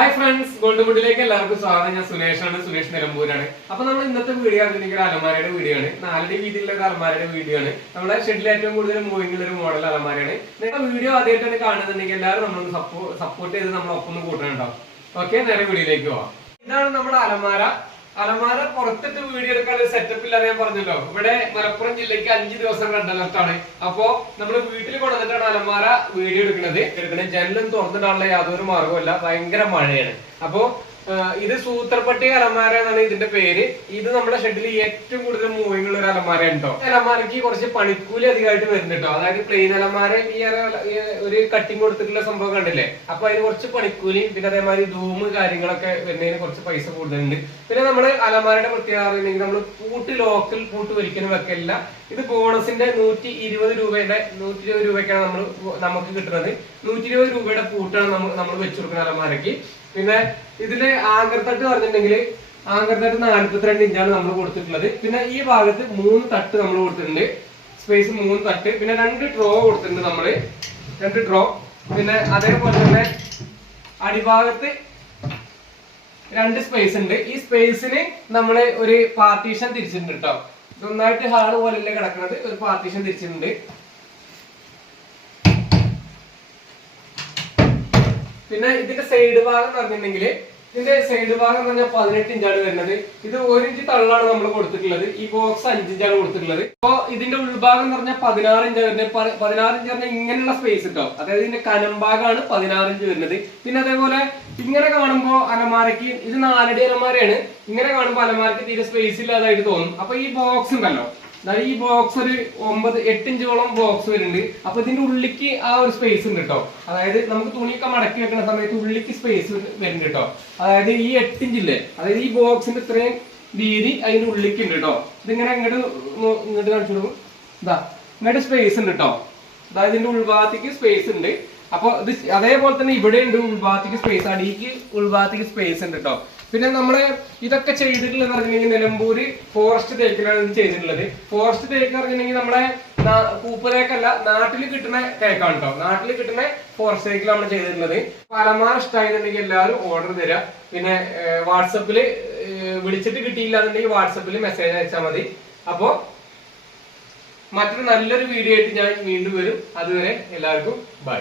Hi friends gold വുഡിലേക്ക് എല്ലാവർക്കും സ്വാഗതം. ഞാൻ സുനേഷാണ് സുനേഷ് നിലമ്പൂരാണ്. അപ്പൊ നമ്മൾ ഇന്നത്തെ വീഡിയോ ആണെങ്കിൽ അലമാരയുടെ വീഡിയോ ആണ്. നാലടി വീതിയിലുള്ള ഒരു അലമാരയുടെ വീഡിയോ ആണ്. നമ്മുടെ ഷെഡിൽ ഏറ്റവും കൂടുതൽ മൂവിംഗ് ഒരു മോഡൽ അലമാരയാണ്. നിങ്ങൾ വീഡിയോ ആദ്യമായിട്ടാണ് കാണുന്നുണ്ടെങ്കിൽ എല്ലാവരും നമ്മൾ സപ്പോർട്ട് ചെയ്ത് നമ്മളൊപ്പം കൂട്ടണം കൂട്ടണുണ്ടാവും ഓക്കെ നേരെ വീഡിയോയിലേക്ക് പോവാം. ഇതാണ് നമ്മുടെ അലമാര. അലമാര പുറത്തിട്ട് വീഡിയോ എടുക്കാനുള്ള സെറ്റപ്പ് ഇല്ലാതെ ഞാൻ പറഞ്ഞല്ലോ. ഇവിടെ മലപ്പുറം ജില്ലയ്ക്ക് അഞ്ച് ദിവസം അലർട്ടാണ് അപ്പോ നമ്മൾ വീട്ടിൽ കൊണ്ടുവന്നിട്ടാണ് അലമാര വീഡിയോ എടുക്കുന്നത്. എടുക്കുന്നത് ജനലും തുറന്നിടാനുള്ള യാതൊരു മാർഗവും ഭയങ്കര മഴയാണ്. അപ്പോ ഇത് സൂത്രപ്പട്ടി അലമാര എന്നാണ് ഇതിന്റെ പേര്. ഇത് നമ്മുടെ ഷെഡിൽ ഏറ്റവും കൂടുതൽ മൂവിംഗ് ഉള്ള ഒരു അലമാര ഉണ്ടോ? അലമാരക്ക് കുറച്ച് പണിക്കൂലി അധികമായിട്ട് വരുന്നുണ്ടോ അതായത് പ്ലെയിൻ അലമാര ഈ ഒരു കട്ടിങ് കൊടുത്തിട്ടുള്ള സംഭവം കണ്ടില്ലേ? അപ്പൊ അതിന് കുറച്ച് പണിക്കൂലി പിന്നെ അതേമാതിരി ധൂമ് കാര്യങ്ങളൊക്കെ വരുന്നതിന് കുറച്ച് പൈസ കൂടുതലുണ്ട്. പിന്നെ നമ്മൾ അലമാരയുടെ പ്രത്യേകത പറയുന്നെങ്കിൽ നമ്മൾ പൂട്ട് ലോക്കൽ പൂട്ട് ഒരിക്കലും വെക്കില്ല ഇത് ബോണസിന്റെ നൂറ്റി ഇരുപത് രൂപയുടെ നൂറ്റി ഇരുപത് രൂപയ്ക്കാണ് നമ്മൾ നമുക്ക് കിട്ടുന്നത്. നൂറ്റി ഇരുപത് രൂപയുടെ പൂട്ടാണ് നമ്മൾ നമ്മൾ വെച്ചു കൊടുക്കുന്ന അലമാരക്ക് പിന്നെ ഇതിൽ ആങ്കർത്തട്ട് പറഞ്ഞിട്ടുണ്ടെങ്കിൽ ആങ്കർത്തട്ട് നാൽപ്പത്തിരണ്ട് ഇഞ്ചാണ് നമ്മൾ കൊടുത്തിട്ടുള്ളത്. പിന്നെ ഈ ഭാഗത്ത് മൂന്ന് തട്ട് നമ്മൾ കൊടുത്തിട്ടുണ്ട്. സ്പേസ് മൂന്ന് തട്ട്. പിന്നെ രണ്ട് ഡ്രോ കൊടുത്തിട്ടുണ്ട് നമ്മൾ രണ്ട് ഡ്രോ പിന്നെ അതേപോലെ തന്നെ അടിഭാഗത്ത് രണ്ട് സ്പേസ് ഉണ്ട്. ഈ സ്പേസിന് നമ്മൾ ഒരു പാർട്ടീഷൻ തിരിച്ചിട്ടുണ്ട് കേട്ടോ ഇതൊന്നായിട്ട് ഹാൾ പോലെയല്ലേ കിടക്കുന്നത് ഒരു പാർട്ടീഷൻ തിരിച്ചിട്ടുണ്ട്. പിന്നെ ഇതിന്റെ സൈഡ് ഭാഗം എന്ന് പറഞ്ഞിട്ടുണ്ടെങ്കിൽ ഇതിന്റെ സൈഡ് ഭാഗം എന്ന് പറഞ്ഞാൽ പതിനെട്ട് ഇഞ്ചാണ് വരുന്നത്. ഇത് ഒരു ഇഞ്ച് തള്ളാണ് നമ്മൾ കൊടുത്തിട്ടുള്ളത്. ഈ ബോക്സ് അഞ്ചിഞ്ചാണ് കൊടുത്തിട്ടുള്ളത്. അപ്പോൾ ഇതിന്റെ ഉൾഭാഗം എന്ന് പറഞ്ഞാൽ പതിനാറ് ഇഞ്ച് വരുന്നത്. പതിനാറ് ഇഞ്ച് പറഞ്ഞാൽ ഇങ്ങനെയുള്ള സ്പേസ് ഉണ്ടാവും അതായത് ഇതിന്റെ കനം ഭാഗമാണ് പതിനാറ് ഇഞ്ച് വരുന്നത്. പിന്നെ അതേപോലെ ഇങ്ങനെ കാണുമ്പോൾ അലമാരയ്ക്ക് ഇത് നാലടി അലമാരയാണ്. ഇങ്ങനെ കാണുമ്പോൾ അലമാരയ്ക്ക് തീരെ സ്പേസ് ഇല്ലാതായിട്ട് തോന്നും. അപ്പൊ ഈ ബോക്സ് ഉണ്ടല്ലോ ഈ ബോക്സ് ഒരു ഒമ്പത് എട്ട് ഇഞ്ചോളം ബോക്സ് വരുന്നുണ്ട്. അപ്പൊ ഇതിന്റെ ഉള്ളിക്ക് ആ ഒരു സ്പേസ് ഉണ്ട് കേട്ടോ അതായത് നമുക്ക് തുണിയൊക്കെ മടക്കി വെക്കുന്ന സമയത്ത് ഉള്ളിക്ക് സ്പേസ് വരുന്നുണ്ട് കേട്ടോ അതായത് ഈ എട്ട് ഇഞ്ചില്ലേ അതായത് ഈ ബോക്സിന്റെ ഇത്രയും വീതി അതിന്റെ ഉള്ളിക്ക് ഉണ്ട് കേട്ടോ ഇതിങ്ങനെ ഇങ്ങോട്ട് ഇങ്ങോട്ട് കാണിച്ചു കൊടുക്കും ഇതാ ഇങ്ങോട്ട് സ്പേസ് ഉണ്ട് കേട്ടോ അതായത് ഇതിന്റെ ഉൾഭാഗത്തേക്ക് സ്പേസ് ഉണ്ട്. അപ്പൊ ഇത് അതേപോലെ തന്നെ ഇവിടെ ഉണ്ട് ഉൾഭാഗത്തേക്ക് സ്പേസ് അടിക്ക് ഉൾഭാഗത്തേക്ക് സ്പേസ് ഉണ്ട് കേട്ടോ പിന്നെ നമ്മൾ ഇതൊക്കെ ചെയ്തിട്ടുള്ളത് പറഞ്ഞിട്ടുണ്ടെങ്കിൽ നിലമ്പൂര് ഫോറസ്റ്റ് തേക്കിലാണ് ഇത് ചെയ്തിട്ടുള്ളത്. ഫോറസ്റ്റ് തേക്ക് എന്ന് പറഞ്ഞിട്ടുണ്ടെങ്കിൽ നമ്മുടെ കൂപ്പ് തേക്കല്ല നാട്ടിൽ കിട്ടുന്ന തേക്കാണ് കേട്ടോ നാട്ടിൽ കിട്ടുന്ന ഫോറസ്റ്റ് തേക്കിലാണ് നമ്മൾ ചെയ്തിട്ടുള്ളത്. പലമാർ ഇഷ്ടമായിട്ടുണ്ടെങ്കിൽ എല്ലാവരും ഓർഡർ തരാം. പിന്നെ വാട്സപ്പിൽ വിളിച്ചിട്ട് കിട്ടിയില്ല എന്നുണ്ടെങ്കിൽ വാട്സപ്പിൽ മെസ്സേജ് അയച്ചാൽ മതി. അപ്പോൾ മറ്റൊരു നല്ലൊരു വീഡിയോ ആയിട്ട് ഞാൻ വീണ്ടും വരും. അതുവരെ എല്ലാവർക്കും ബൈ